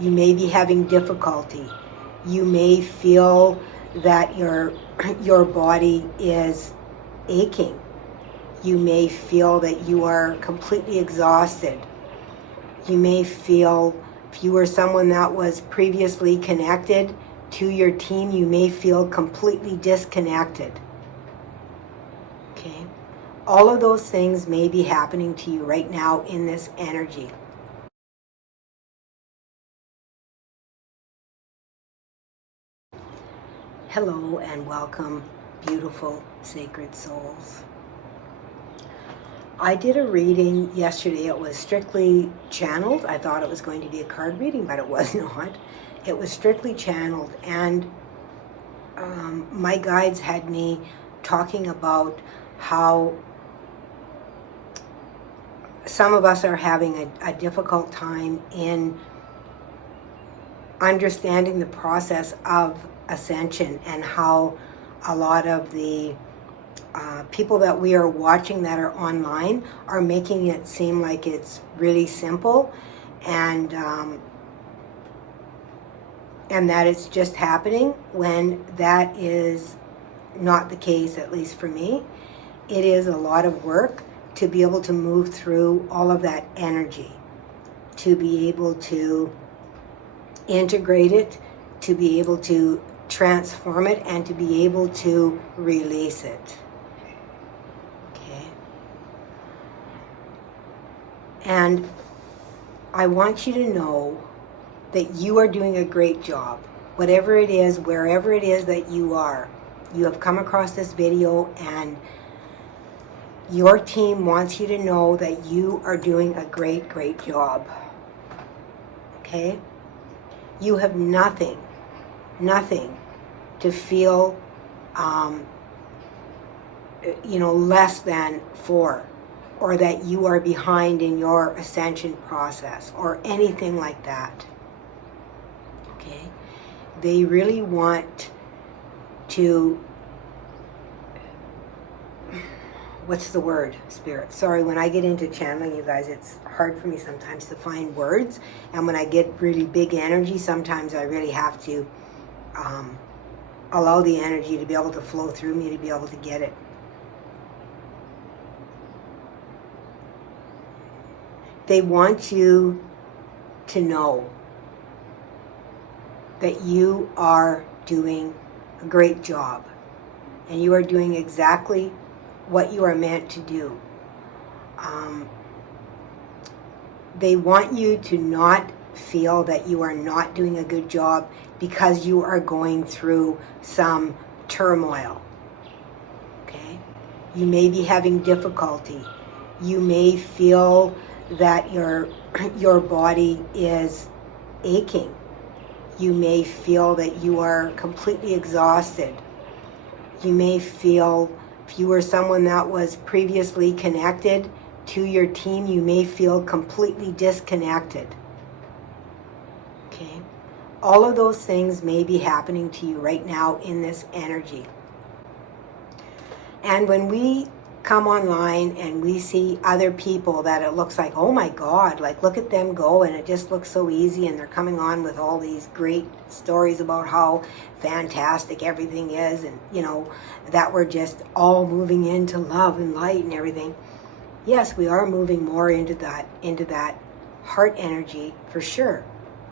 You may be having difficulty. You may feel that your body is aching. You may feel that you are completely exhausted. You may feel, if you were someone that was previously connected to your team, you may feel completely disconnected. Okay? All of those things may be happening to you right now in this energy. Hello and welcome, beautiful sacred souls. I did a reading yesterday. It was strictly channeled. I thought it was going to be a card reading, but it was not. It was strictly channeled, and my guides had me talking about how some of us are having a difficult time in understanding the process of ascension, and how a lot of the people that we are watching that are online are making it seem like it's really simple, and that it's just happening, when that is not the case, at least for me. It is a lot of work to be able to move through all of that energy, to be able to integrate it, to be able to transform it, and to be able to release it. Okay? And I want you to know that you are doing a great job. Whatever it is, wherever it is that you are, you have come across this video, and your team wants you to know that you are doing a great, great job. Okay? You have nothing to feel, less than for, or that you are behind in your ascension process, or anything like that. Okay? They really want to, what's the word, Spirit? Sorry, when I get into channeling, you guys, it's hard for me sometimes to find words. And when I get really big energy, sometimes I really have to allow the energy to be able to flow through me to be able to get it. They want you to know that you are doing a great job, and you are doing exactly what you are meant to do. They want you to not feel that you are not doing a good job because you are going through some turmoil. Okay? You may be having difficulty. You may feel that your body is aching. You may feel that you are completely exhausted. You may feel, if you were someone that was previously connected to your team, you may feel completely disconnected. Okay? All of those things may be happening to you right now in this energy. And when we come online and we see other people that it looks like, oh my God, like look at them go, and it just looks so easy, and they're coming on with all these great stories about how fantastic everything is, and that we're just all moving into love and light and everything. Yes, we are moving more into that heart energy, for sure.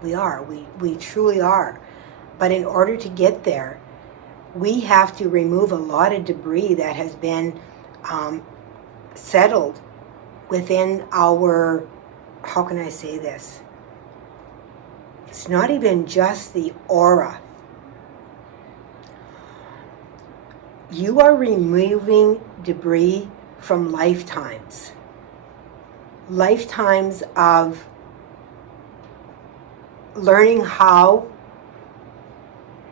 We are. We truly are. But in order to get there, we have to remove a lot of debris that has been settled within our, how can I say this? It's not even just the aura. You are removing debris from lifetimes of learning how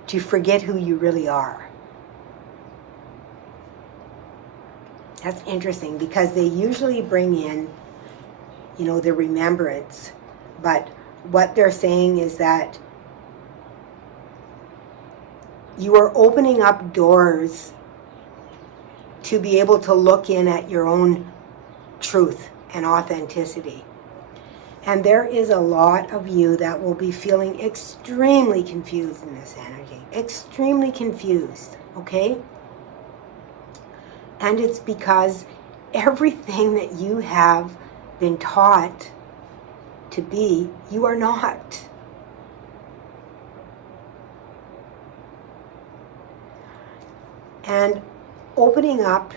to forget who you really are. That's interesting, because they usually bring in, the remembrance, but what they're saying is that you are opening up doors to be able to look in at your own truth and authenticity. And there is a lot of you that will be feeling extremely confused in this energy. Extremely confused, okay? And it's because everything that you have been taught to be, you are not. And opening up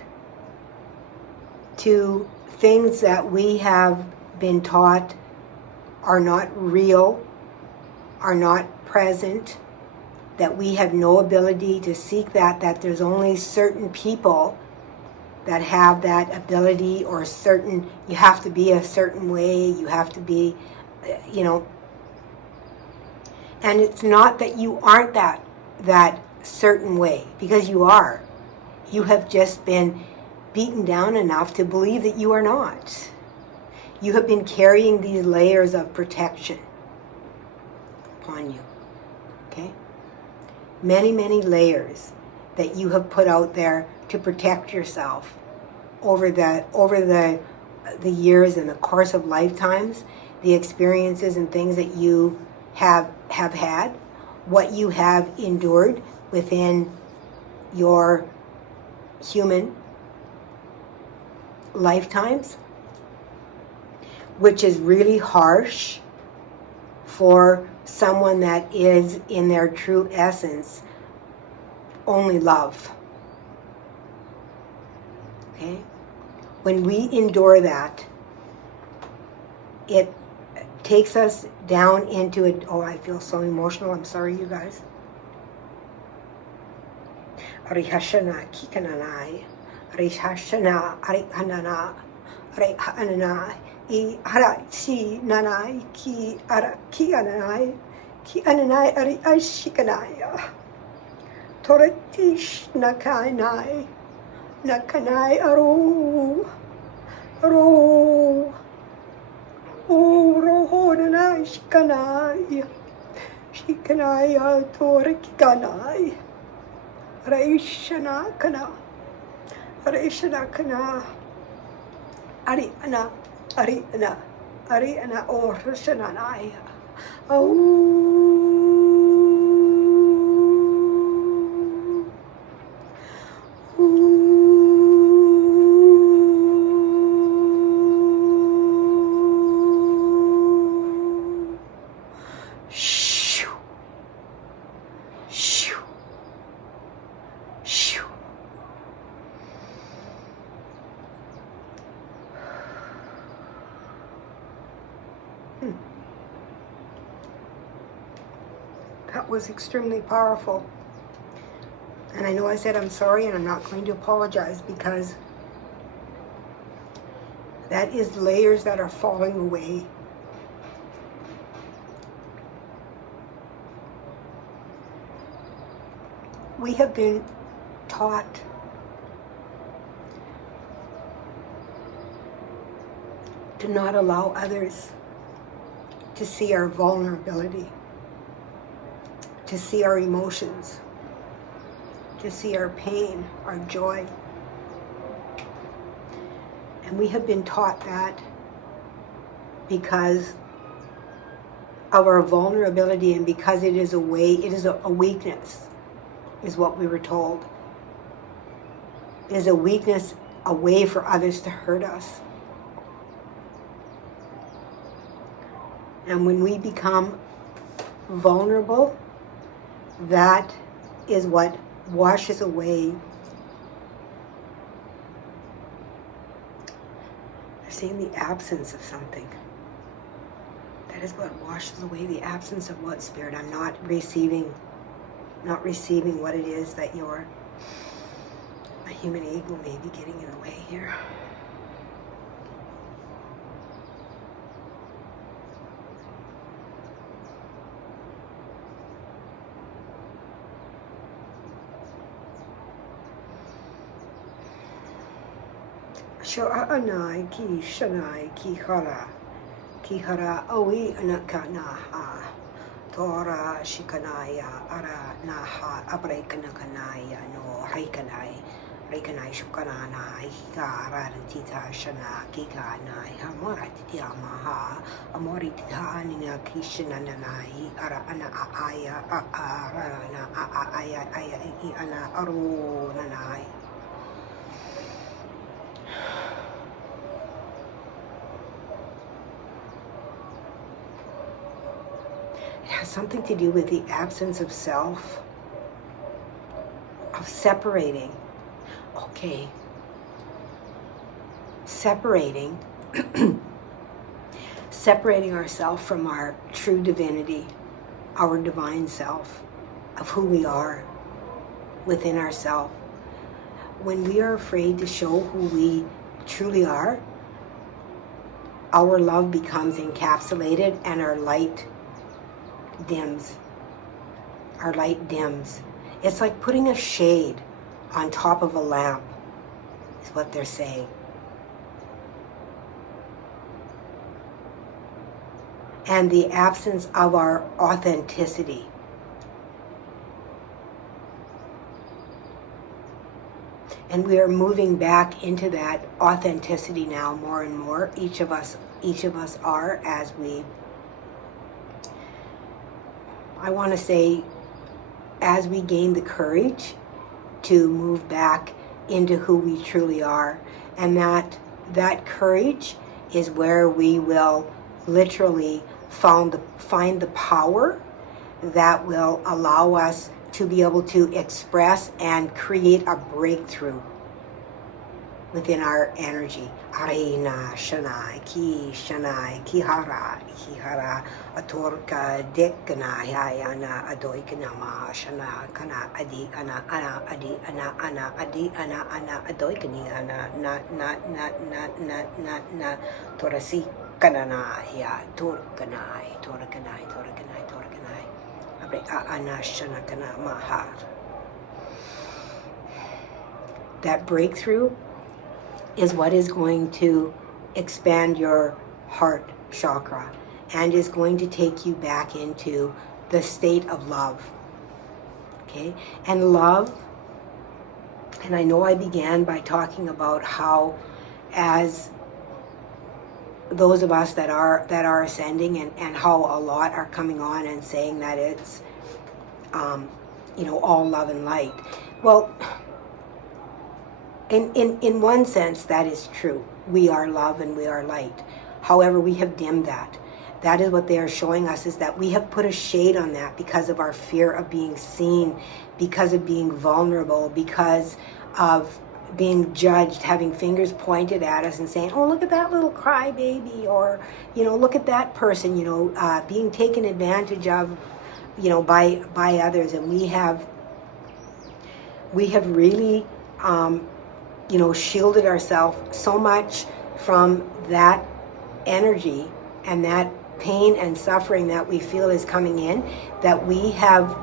to things that we have been taught are not real, are not present, that we have no ability to seek that there's only certain people that have that ability, or certain, you have to be a certain way, you have to be, you know, and it's not that you aren't that certain way, because you are. You have just been beaten down enough to believe that you are not. You have been carrying these layers of protection upon you, okay? Many, many layers that you have put out there to protect yourself over the years and the course of lifetimes, the experiences and things that you have had, what you have endured within your human lifetimes, which is really harsh for someone that is in their true essence only love. Okay? When we endure that, it takes us down into it. Oh, I feel so emotional. I'm sorry, you guys. Arihashana kikananai, Arihashana arihanana, Arihanana I harachi nanai ki ara ki ananai ki ananai ariashikanaya. Toratish nakanai nakanai aro aro roho nanai shikanai shikanaya torakikanai. Raishana kana, Raishana kana, Ariana, Ariana, Ariana, or Rashananaya. Oh, that was extremely powerful. And I know I said I'm sorry, and I'm not going to apologize, because that is layers that are falling away. We have been taught to not allow others to see our vulnerability, to see our emotions, to see our pain, our joy. And we have been taught that because of our vulnerability, and because it is a weakness, is what we were told. It is a weakness, a way for others to hurt us. And when we become vulnerable, that is what washes away. They're saying the absence of something. That is what washes away, the absence of what, Spirit? I'm not receiving what it is that my human ego may be getting in the way here. Sha'anai ki shanai ki hara awi anakanaha Tora shikanaya ara naha abreikanakanaya no haikanai Rekanai Shukanana, Hikara, Tita Shana, Kikana, Hamorati Amaha, Amorita Nina Kishananai, Arana Aya, Arana Aya, Ana Arunanai. It has something to do with the absence of self, of separating. Okay. Separating ourselves from our true divinity, our divine self, of who we are within ourselves. When we are afraid to show who we truly are, our love becomes encapsulated and our light dims. Our light dims. It's like putting a shade on top of a lamp, is what they're saying. And the absence of our authenticity. And we are moving back into that authenticity now more and more. Each of us are, as we, I want to say, as we gain the courage to move back into who we truly are. And that courage is where we will literally find the power that will allow us to be able to express and create a breakthrough within our energy. Arena Shanai, Ki Shanai, Kihara, Kihara, Atorka, Dekana, Yana, Adoikana, Shana, Kana, Adi, Ana, Adi, Ana, Adi, Ana, Adoikani, Ana, na, Torasi, Kanana, Ya, Torkanai, Torkanai, Torkanai, Torkanai, Abre, Ana, Shana, Kana, Mahar. That breakthrough is what is going to expand your heart chakra and is going to take you back into the state of love. Okay? And love, and I know I began by talking about how, as those of us that are ascending and how a lot are coming on and saying that it's all love and light. Well, in one sense, that is true. We are love and we are light. However, we have dimmed that. That is what they are showing us, is that we have put a shade on that because of our fear of being seen, because of being vulnerable, because of being judged, having fingers pointed at us and saying, oh, look at that little crybaby, or, look at that person, being taken advantage of, by others. And we have really, shielded ourselves so much from that energy and that pain and suffering that we feel is coming in, that we have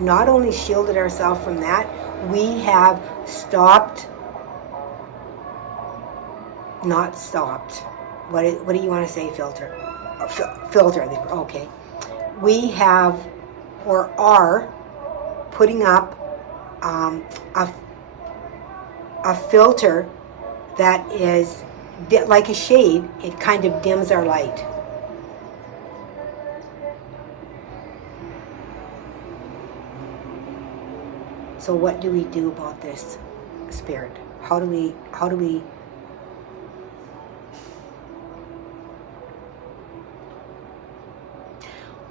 not only shielded ourselves from that, we have not stopped. What do you want to say, filter? Filter, okay. We have, or are, putting up a filter that is like a shade. It kind of dims our light. So what do we do about this, Spirit? How do we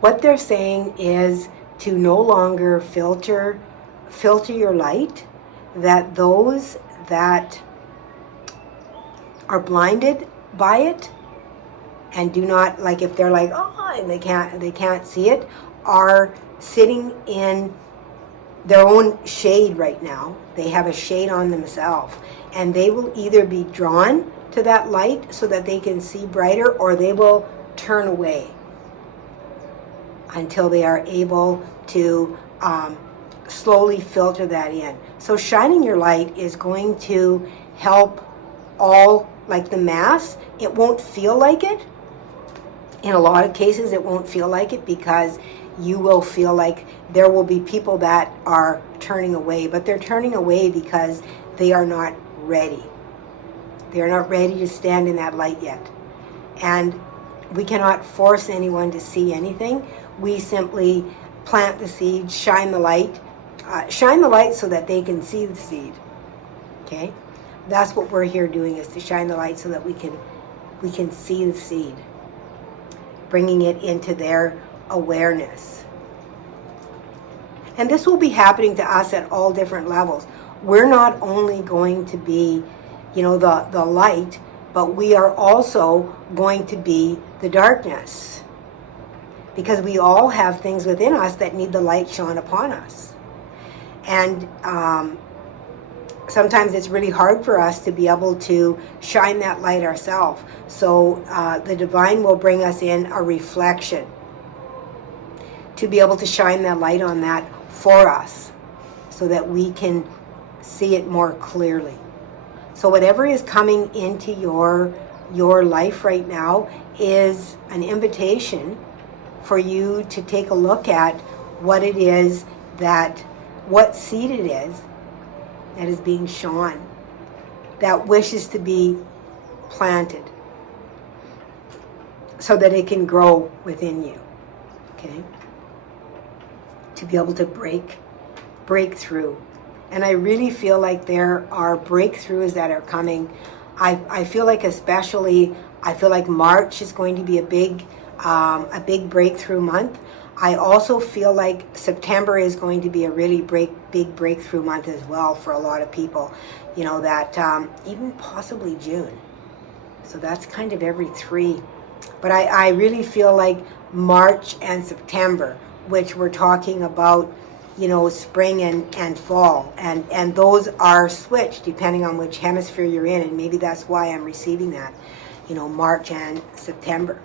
what they're saying is to no longer filter your light, that those that are blinded by it and do not, like, if they're like, and they can't see it, are sitting in their own shade right now. They have a shade on themselves, and they will either be drawn to that light so that they can see brighter, or they will turn away until they are able to slowly filter that in. So shining your light is going to help all, like the mass. It won't feel like it. In a lot of cases, it won't feel like it, because you will feel like there will be people that are turning away, but they're turning away because they are not ready. They are not ready to stand in that light yet. And we cannot force anyone to see anything. We simply plant the seed, shine the light so that they can see the seed. Okay? That's what we're here doing, is to shine the light so that we can see the seed, bringing it into their awareness. And this will be happening to us at all different levels. We're not only going to be, the light, but we are also going to be the darkness. Because we all have things within us that need the light shone upon us. And sometimes it's really hard for us to be able to shine that light ourselves. So the divine will bring us in a reflection to be able to shine that light on that for us, so that we can see it more clearly. So whatever is coming into your life right now is an invitation for you to take a look at what it is what seed it is that is being shone, that wishes to be planted, so that it can grow within you. Okay? To be able to break through. And I really feel like there are breakthroughs that are coming. I feel like March is going to be a big breakthrough month. I also feel like September is going to be a really big breakthrough month as well for a lot of people. That even possibly June. So that's kind of every 3. But I really feel like March and September, which we're talking about, spring and fall, and those are switched depending on which hemisphere you're in, and maybe that's why I'm receiving that, March and September.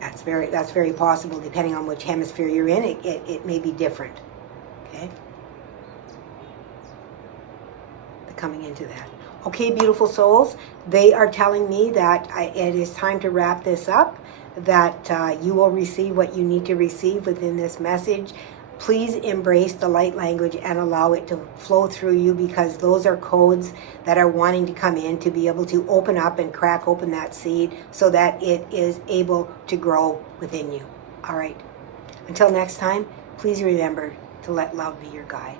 That's very possible depending on which hemisphere you're in. It may be different. Okay? Coming into that. Okay, beautiful souls, they are telling me that it is time to wrap this up, that you will receive what you need to receive within this message. Please embrace the light language and allow it to flow through you, because those are codes that are wanting to come in to be able to open up and crack open that seed so that it is able to grow within you. All right. Until next time, please remember to let love be your guide.